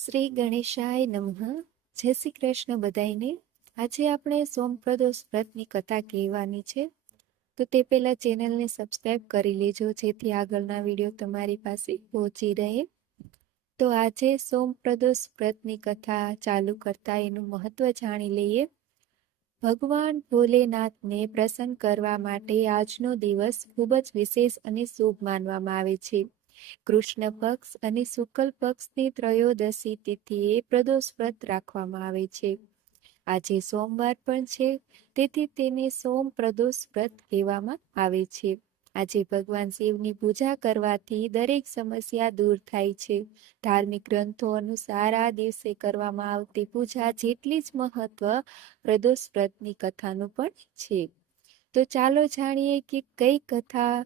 શ્રી ગણેશાય નમઃ. જય શ્રી કૃષ્ણ બધાઈને. આજે આપણે સોમપ્રદોષ વ્રતની કથા કહેવાની છે. તો તે પહેલા ચેનલને સબસ્ક્રાઇબ કરી લેજો, જેથી આગળના વિડીયો તમારી પાસે પહોંચી રહે. તો આજે સોમપ્રદોષ વ્રતની કથા ચાલુ કરતા એનું મહત્વ જાણી લઈએ. ભગવાન ભોલેનાથને પ્રસન્ન કરવા માટે આજનો દિવસ ખૂબ જ વિશેષ અને શુભ માનવામાં આવે છે. કૃષ્ણ પક્ષ અને શુક્લ પક્ષની ત્રયોદશી તિથિએ પ્રદોષ વ્રત રાખવામાં આવે છે. આજે સોમવાર પણ છે, તેથી તેને સોમ પ્રદોષ વ્રત કહેવામાં આવે છે. આજે ભગવાન શિવની પૂજા કરવાથી દરેક સમસ્યા દૂર થાય છે. ધાર્મિક ગ્રંથો અનુસાર આ દિવસે કરવામાં આવતી પૂજા જેટલી જ મહત્વ પ્રદોષ વ્રતની કથાનું પણ છે. તો ચાલો જાણીએ કે કઈ કથા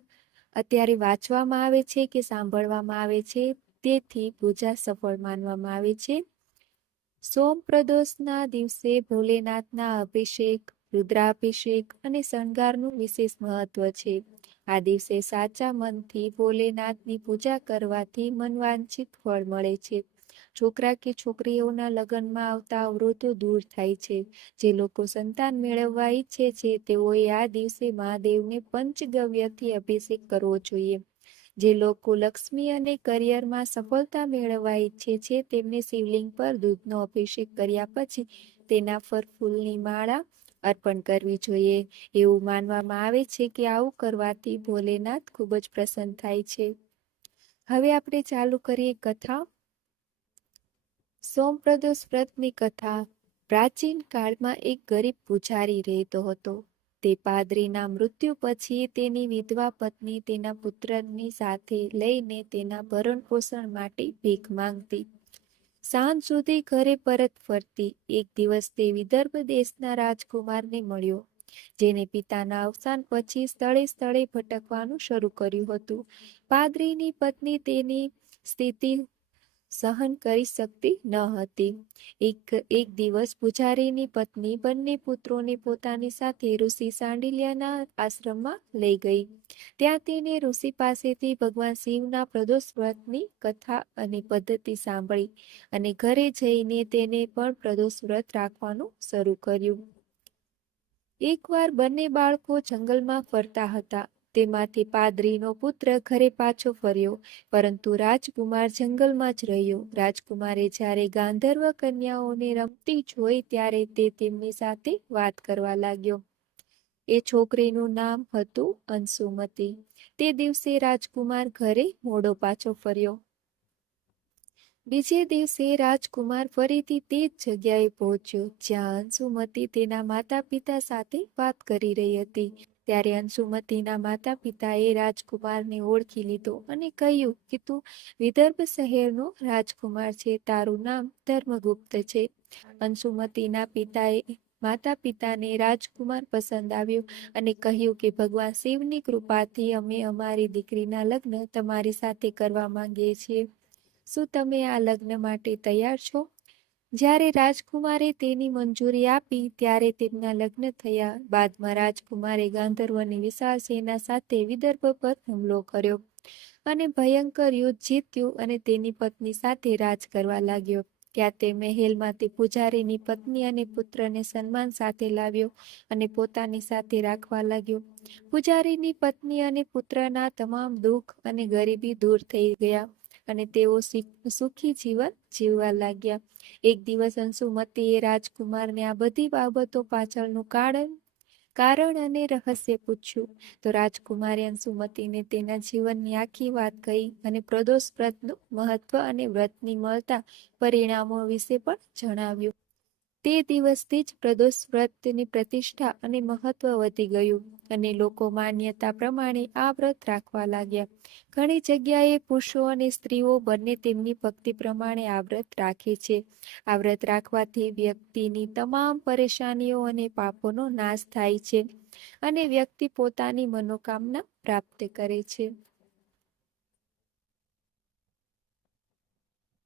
અત્યારે વાંચવામાં આવે છે કે સાંભળવામાં આવે છે, તેથી પૂજા સફળ માનવામાં આવે છે. સોમ પ્રદોષના દિવસે ભોલેનાથના અભિષેક, રુદ્રાભિષેક અને શણગારનું વિશેષ મહત્વ છે. આ દિવસે સાચા મનથી ભોલેનાથની પૂજા કરવાથી મનવાંછિત ફળ મળે છે. છોકરા કે છોકરીઓના લગ્નમાં આવતા અવરોધો દૂર થાય છે. જે લોકો સંતાન મેળવવા ઈચ્છે છે, તેઓએ આ દિવસે મહાદેવને પંચગવ્યથી અભિષેક કરવો જોઈએ. જે લોકો લક્ષ્મી અને કરિયરમાં સફળતા મેળવવા ઈચ્છે છે, તેમને શિવલિંગ પર દૂધનો અભિષેક કર્યા પછી તેના પર ફૂલની માળા અર્પણ કરવી જોઈએ. એવું માનવામાં આવે છે કે આવું કરવાથી ભોલેનાથ ખૂબ જ પ્રસન્ન થાય છે. હવે આપણે ચાલુ કરીએ કથા. સોમપ્રદોષ વ્રતની કથા. પ્રાચીન કાળમાં એક ગરીબ પૂજારી રહેતો હતો. તે પાદરીના મૃત્યુ પછી તેની વિધવા પત્ની તેના પુત્રની સાથે લઈને તેના ભરણ પોષણ માટે ભીખ માંગતી. સાંજ સુધી ઘરે પરત ફરતી. એક દિવસ તે વિદર્ભ દેશના રાજકુમારને મળ્યો, જેને પિતાના અવસાન પછી સ્થળે સ્થળે ભટકવાનું શરૂ કર્યું હતું. પાદરીની પત્ની તેની સ્થિતિ સહન કરી શકતી ન હતી. એક દિવસ પૂજારીની પત્ની બંને પુત્રોને પોતાની સાથે ઋષિ સાંડિલ્યના આશ્રમમાં લઈ ગઈ. ત્યાં તેને ઋષિ પાસેથી ભગવાન શિવના પ્રદોષ વ્રતની કથા અને પદ્ધતિ સાંભળી અને ઘરે જઈને તેને પણ પ્રદોષ વ્રત રાખવાનું શરૂ કર્યું. એકવાર બંને બાળકો જંગલમાં ફરતા હતા. તેમાંથી પાદરીનો પુત્ર ઘરે પાછો ફર્યો, પરંતુ રાજકુમાર જંગલમાં જ રહ્યો. રાજકુમારે જ્યારે ગાંધર્વ કન્યાઓને રમતી જોઈ, ત્યારે તે તેમની સાથે વાત કરવા લાગ્યો. એ છોકરીનું નામ હતું અંશુમતી. તે દિવસે રાજકુમાર ઘરે મોડો પાછો ફર્યો. બીજે દિવસે રાજકુમાર ફરીથી તે જ જગ્યાએ પહોંચ્યો, જ્યાં અંશુમતી તેના માતા પિતા સાથે વાત કરી રહી હતી. ત્યારે અંશુમતીના માતા પિતાએ રાજકુમારને ઓળખી લીધો અને કહ્યું કે તું વિદર્ભ શહેરનો રાજકુમાર છે, તારું નામ ધર્મગુપ્ત છે. અંશુમતીના માતા પિતાને રાજકુમાર પસંદ આવ્યો અને કહ્યું કે ભગવાન શિવની કૃપાથી અમે અમારી દીકરીના લગ્ન તમારી સાથે કરવા માંગીએ છીએ. શું તમે આ લગ્ન માટે તૈયાર છો? જ્યારે રાજકુમારે તેની મંજૂરી આપી, ત્યારે તેમના લગ્ન થયા. બાદમાં રાજકુમારે ગાંધર્વની વિશાળ સેના સાથે વિદર્ભ પર હુમલો કર્યો અને ભયંકર યુદ્ધ જીત્યું અને તેની પત્ની સાથે રાજ કરવા લાગ્યો. ત્યાં તે મહેલમાં તે પૂજારીની પત્ની અને પુત્રને સન્માન સાથે લાવ્યો અને પોતાની સાથે રાખવા લાગ્યો. પૂજારીની પત્ની અને પુત્રના તમામ દુઃખ અને ગરીબી દૂર થઈ ગયા અને તેઓ સુખી જીવન જીવવા લાગ્યા. એક દિવસ અંશુમતીએ રાજકુમારને આ બધી બાબતો પાછળનું કારણ અને રહસ્ય પૂછ્યું. તો રાજકુમારે અંશુમતીને તેના જીવનની આખી વાત કહી અને પ્રદોષ વ્રતનું મહત્વ અને વ્રતની મળતા પરિણામો વિશે પણ જણાવ્યું. તે દિવસથી જ પ્રદોષ વ્રતની પ્રતિષ્ઠા અને મહત્વ વધી ગયું અને લોકો માન્યતા પ્રમાણે આ વ્રત રાખવા લાગ્યા. ઘણી જગ્યાએ પુરુષો અને સ્ત્રીઓ બંને તેમની ભક્તિ પ્રમાણે આ વ્રત રાખે છે. આ વ્રત રાખવાથી વ્યક્તિની તમામ પરેશાનીઓ અને પાપોનો નાશ થાય છે અને વ્યક્તિ પોતાની મનોકામના પ્રાપ્ત કરે છે.